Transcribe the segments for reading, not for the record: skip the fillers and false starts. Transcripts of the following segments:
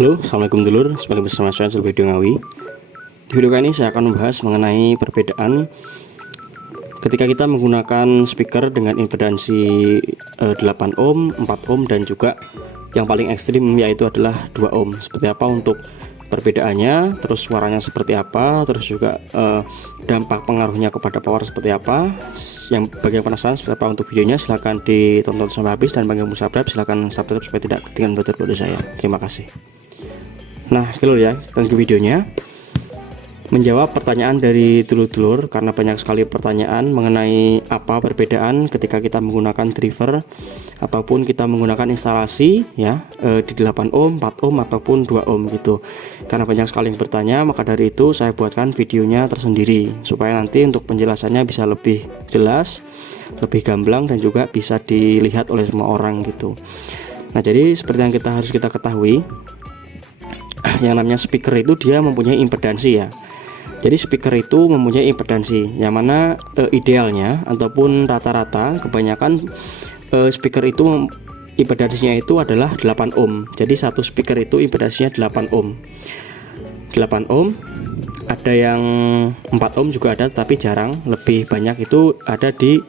Halo, assalamualaikum dulur. Kembali bersama saya Video Ngawi. Di video kali ini saya akan membahas mengenai perbedaan ketika kita menggunakan speaker dengan impedansi 8 ohm, 4 ohm dan juga yang paling ekstrim yaitu adalah 2 ohm. Seperti apa untuk perbedaannya, terus suaranya seperti apa, terus juga dampak pengaruhnya kepada power seperti apa. Yang bagi yang penasaran seperti apa untuk videonya, silahkan ditonton sampai habis, dan bagi yang belum subscribe silahkan subscribe supaya tidak ketinggalan video saya. Terima kasih. Nah, dulu ya, kita ke videonya. Menjawab pertanyaan dari dulur-dulur, karena banyak sekali pertanyaan mengenai apa perbedaan ketika kita menggunakan driver ataupun kita menggunakan instalasi ya di 8 ohm, 4 ohm ataupun 2 ohm gitu. Karena banyak sekali yang bertanya, maka dari itu saya buatkan videonya tersendiri supaya nanti untuk penjelasannya bisa lebih jelas, lebih gamblang, dan juga bisa dilihat oleh semua orang gitu. Nah, jadi seperti yang harus kita ketahui, yang namanya speaker itu dia mempunyai impedansi ya. Jadi speaker itu mempunyai impedansi, yang mana idealnya ataupun rata-rata kebanyakan speaker itu impedansinya itu adalah 8 ohm. Jadi satu speaker itu impedansinya 8 ohm. 8 ohm, ada yang 4 ohm juga ada, tapi jarang, lebih banyak itu ada di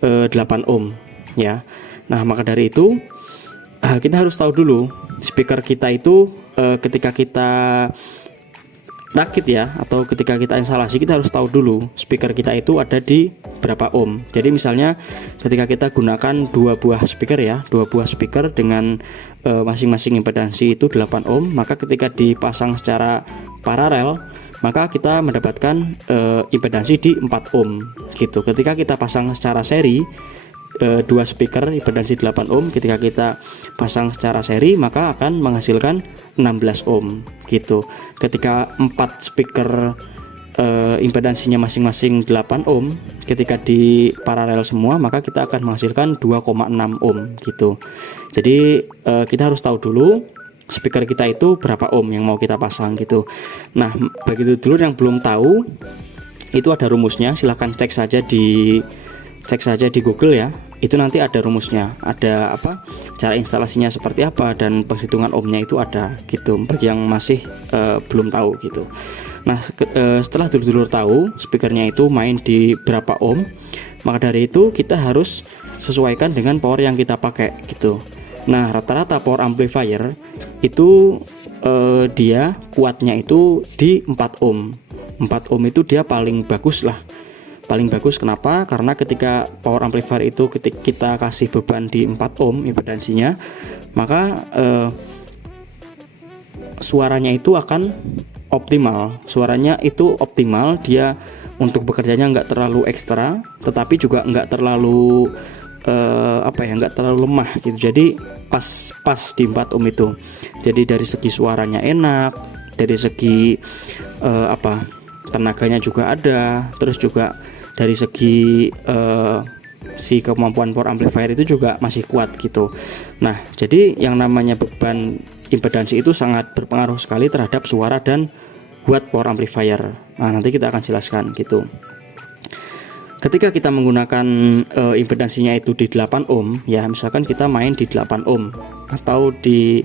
8 ohm ya. Nah, maka dari itu kita harus tahu dulu speaker kita itu ketika kita rakit ya, atau ketika kita instalasi, kita harus tahu dulu speaker kita itu ada di berapa ohm. Jadi misalnya ketika kita gunakan dua buah speaker ya, dua buah speaker dengan masing-masing impedansi itu 8 ohm, maka ketika dipasang secara paralel maka kita mendapatkan impedansi di 4 ohm gitu. Ketika kita pasang secara seri dua speaker impedansi 8 ohm, ketika kita pasang secara seri maka akan menghasilkan 16 ohm gitu. Ketika 4 speaker impedansinya masing-masing 8 ohm, ketika di paralel semua maka kita akan menghasilkan 2,6 ohm gitu. Jadi kita harus tahu dulu speaker kita itu berapa ohm yang mau kita pasang gitu. Nah, bagi dulur yang belum tahu, itu ada rumusnya, silahkan cek saja di Google ya. Itu nanti ada rumusnya, ada apa, cara instalasinya seperti apa, dan penghitungan ohmnya itu ada gitu, bagi yang masih belum tahu gitu. Nah, setelah dulur-dulur tahu speakernya itu main di berapa ohm, maka dari itu kita harus sesuaikan dengan power yang kita pakai gitu. Nah, rata-rata power amplifier itu dia kuatnya itu di 4 ohm. 4 ohm itu dia paling bagus lah. Paling bagus kenapa? Karena ketika power amplifier itu ketika kita kasih beban di 4 ohm impedansinya, maka suaranya itu akan optimal. Suaranya itu optimal, dia untuk bekerjanya nggak terlalu ekstra, tetapi juga nggak terlalu nggak terlalu lemah gitu. Jadi pas di 4 ohm itu. Jadi dari segi suaranya enak, dari segi tenaganya juga ada, terus juga dari segi si kemampuan power amplifier itu juga masih kuat gitu. Nah, jadi yang namanya beban impedansi itu sangat berpengaruh sekali terhadap suara dan watt power amplifier. Nah, nanti kita akan jelaskan gitu. Ketika kita menggunakan impedansinya itu di 8 ohm ya, misalkan kita main di 8 ohm atau di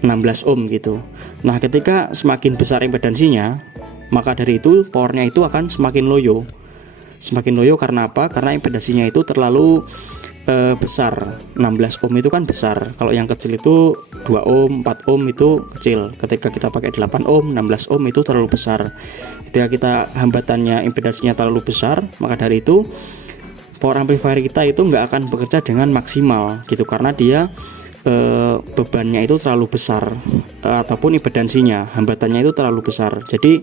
16 ohm gitu. Nah, ketika semakin besar impedansinya, maka dari itu powernya itu akan semakin loyo. Semakin loyo karena apa? Karena impedansinya itu terlalu besar. 16 ohm itu kan besar. Kalau yang kecil itu 2 ohm, 4 ohm itu kecil. Ketika kita pakai 8 ohm, 16 ohm itu terlalu besar. Ketika kita hambatannya impedansinya terlalu besar, maka dari itu power amplifier kita itu nggak akan bekerja dengan maksimal gitu, karena dia bebannya itu terlalu besar, ataupun impedansinya, hambatannya itu terlalu besar. Jadi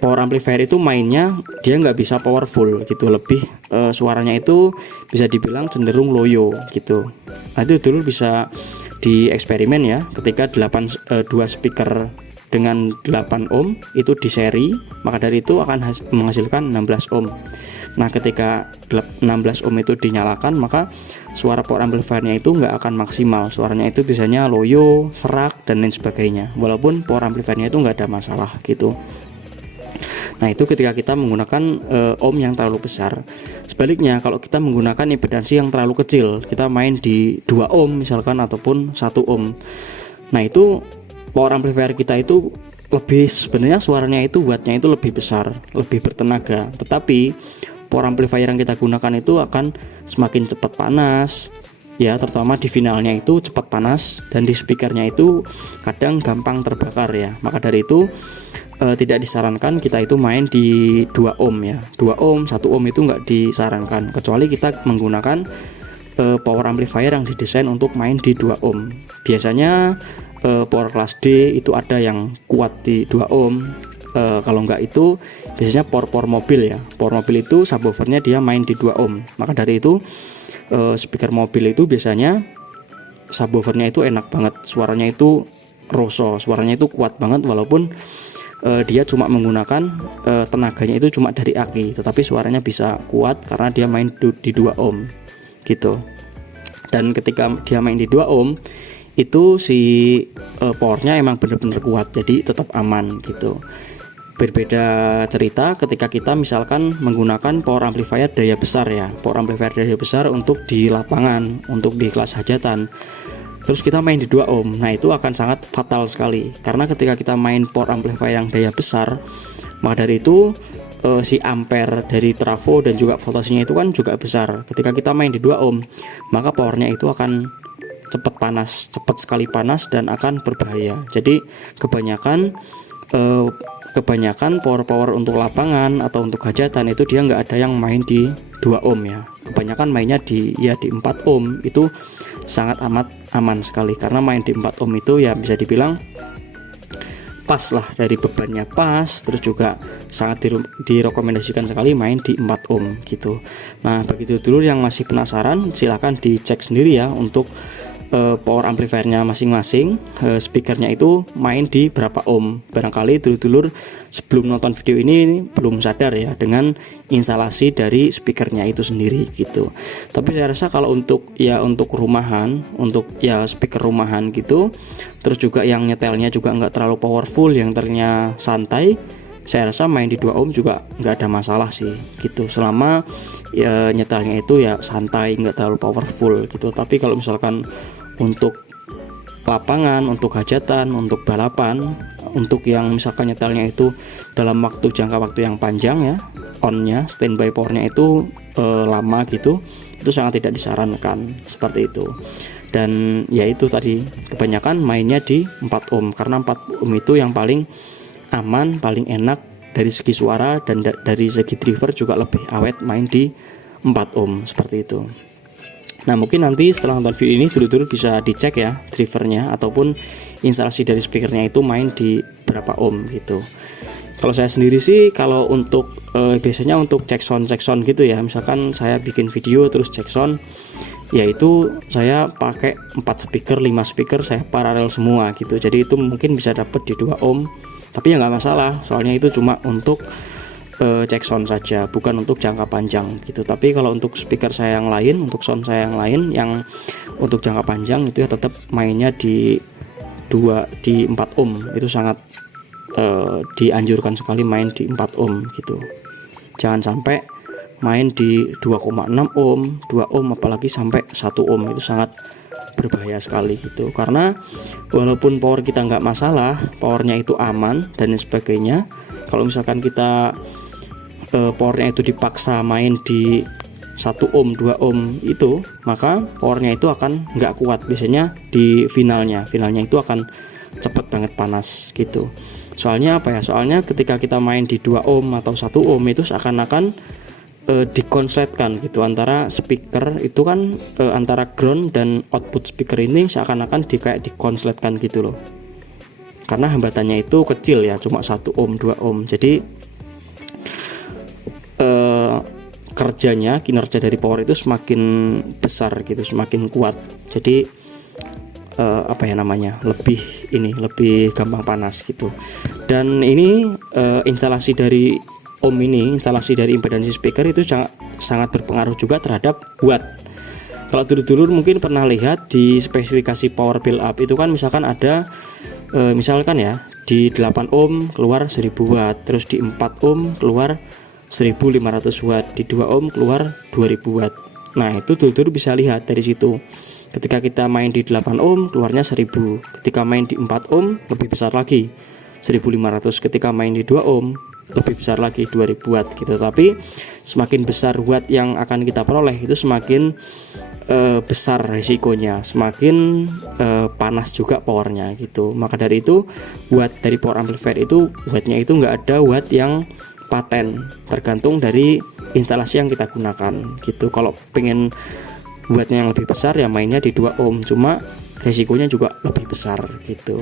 power amplifier itu mainnya dia nggak bisa powerful gitu, lebih suaranya itu bisa dibilang cenderung loyo gitu. Nah, itu dulu bisa dieksperimen ya, ketika 2 speaker dengan 8 ohm itu di seri, maka dari itu akan menghasilkan 16 ohm. Nah, ketika 16 ohm itu dinyalakan, maka suara power amplifiernya itu nggak akan maksimal, suaranya itu biasanya loyo, serak, dan lain sebagainya, walaupun power amplifiernya itu nggak ada masalah gitu. Nah itu ketika kita menggunakan ohm yang terlalu besar. Sebaliknya kalau kita menggunakan impedansi yang terlalu kecil, kita main di 2 ohm misalkan ataupun 1 ohm. Nah itu power amplifier kita itu lebih, sebenarnya suaranya itu wattnya itu lebih besar, lebih bertenaga. Tetapi power amplifier yang kita gunakan itu akan semakin cepat panas ya, terutama di finalnya itu cepat panas, dan di speakernya itu kadang gampang terbakar ya. Maka dari itu tidak disarankan kita itu main di 2 ohm ya. 2 ohm, 1 ohm itu nggak disarankan, kecuali kita menggunakan power amplifier yang didesain untuk main di 2 ohm. Biasanya power kelas D itu ada yang kuat di 2 ohm. Kalau nggak itu biasanya power mobil ya. Power mobil itu subwoofernya dia main di 2 ohm. Maka dari itu speaker mobil itu biasanya subwoofernya itu enak banget, suaranya itu roso, suaranya itu kuat banget, walaupun dia cuma menggunakan tenaganya itu cuma dari aki, tetapi suaranya bisa kuat karena dia main di 2 ohm gitu. Dan ketika dia main di 2 ohm itu si powernya emang bener-bener kuat, jadi tetap aman gitu. Berbeda cerita ketika kita misalkan menggunakan power amplifier daya besar ya, power amplifier daya besar untuk di lapangan, untuk di kelas hajatan, terus kita main di 2 ohm. Nah itu akan sangat fatal sekali, karena ketika kita main power amplifier yang daya besar, maka dari itu si ampere dari trafo dan juga voltasenya itu kan juga besar. Ketika kita main di 2 ohm, maka powernya itu akan cepat panas, cepat sekali panas, dan akan berbahaya. Jadi kebanyakan power untuk lapangan atau untuk hajatan itu dia nggak ada yang main di 2 ohm ya. Kebanyakan mainnya di 4 ohm. Itu sangat amat aman sekali, karena main di 4 ohm itu ya bisa dibilang pas lah, dari bebannya pas, terus juga sangat direkomendasikan sekali main di 4 ohm gitu. Nah bagi dulur yang masih penasaran, silahkan dicek sendiri ya untuk power amplifiernya masing-masing, speakernya itu main di berapa ohm. Barangkali dulur-dulur sebelum nonton video ini belum sadar ya dengan instalasi dari speakernya itu sendiri gitu. Tapi saya rasa kalau untuk rumahan, untuk ya speaker rumahan gitu, terus juga yang nyetelnya juga nggak terlalu powerful, yang nyetelnya santai, saya rasa main di 2 ohm juga nggak ada masalah sih gitu, selama ya nyetelnya itu ya santai, nggak terlalu powerful gitu. Tapi kalau misalkan untuk lapangan, untuk hajatan, untuk balapan, untuk yang misalkan nyetelnya itu dalam jangka waktu yang panjang ya, onnya, standby powernya itu lama gitu, itu sangat tidak disarankan seperti itu. Dan ya itu tadi, kebanyakan mainnya di 4 ohm, karena 4 ohm itu yang paling aman, paling enak dari segi suara, dan dari segi driver juga lebih awet main di 4 ohm seperti itu. Nah mungkin nanti setelah nonton video ini dulu bisa dicek ya drivernya ataupun instalasi dari speakernya itu main di berapa ohm gitu. Kalau saya sendiri sih, kalau untuk biasanya untuk cek sound gitu ya, misalkan saya bikin video terus cek sound, yaitu saya pakai 4 speaker, 5 speaker saya paralel semua gitu. Jadi itu mungkin bisa dapat di 2 ohm, tapi ya nggak masalah, soalnya itu cuma untuk cek sound saja, bukan untuk jangka panjang gitu. Tapi kalau untuk speaker saya yang lain, untuk sound saya yang lain yang untuk jangka panjang itu ya tetap mainnya di 4 ohm. Itu sangat dianjurkan sekali main di 4 ohm gitu. Jangan sampai main di 2,6 ohm, 2 ohm, apalagi sampai 1 ohm, itu sangat berbahaya sekali gitu. Karena walaupun power kita nggak masalah, powernya itu aman dan sebagainya, kalau misalkan kita powernya itu dipaksa main di 1 ohm, 2 ohm itu, maka powernya itu akan nggak kuat. Biasanya di finalnya itu akan cepet banget panas gitu. Soalnya apa ya? Soalnya ketika kita main di 2 ohm atau 1 ohm itu seakan-akan dikonsletkan gitu, antara speaker itu kan antara ground dan output speaker ini seakan-akan kayak dikonsletkan gitu loh. Karena hambatannya itu kecil ya, cuma 1 ohm, 2 ohm. Jadi kinerja dari power itu semakin besar gitu, semakin kuat. Jadi lebih gampang panas gitu. Dan ini instalasi dari ohm ini, instalasi dari impedansi speaker itu sangat berpengaruh juga terhadap watt. Kalau dulur-dulur mungkin pernah lihat di spesifikasi power build up itu kan misalkan ada misalkan ya di 8 ohm keluar 1000 watt, terus di 4 ohm keluar 1500 watt, di 2 ohm keluar 2000 watt. Nah, itu dulur bisa lihat dari situ. Ketika kita main di 8 ohm keluarnya 1000, ketika main di 4 ohm lebih besar lagi 1500, ketika main di 2 ohm lebih besar lagi 2000 watt gitu. Tapi semakin besar watt yang akan kita peroleh itu semakin besar risikonya, semakin panas juga powernya gitu. Maka dari itu watt dari power amplifier itu wattnya itu nggak ada watt yang paten, tergantung dari instalasi yang kita gunakan gitu. Kalau pengen wattnya yang lebih besar ya mainnya di 2 ohm, cuma risikonya juga lebih besar gitu.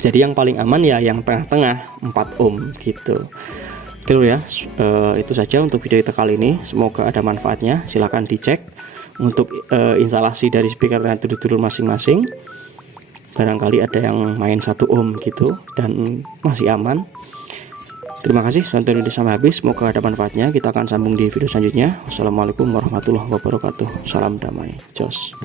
Jadi yang paling aman ya yang tengah-tengah 4 ohm gitu. Oke ya, itu saja untuk video kita kali ini. Semoga ada manfaatnya. Silahkan dicek untuk instalasi dari speaker dan dulur-dulur masing-masing. Barangkali ada yang main 1 ohm gitu dan masih aman. Terima kasih sudah nonton sampai habis. Semoga ada manfaatnya. Kita akan sambung di video selanjutnya. Wassalamualaikum warahmatullahi wabarakatuh. Salam damai. Jos.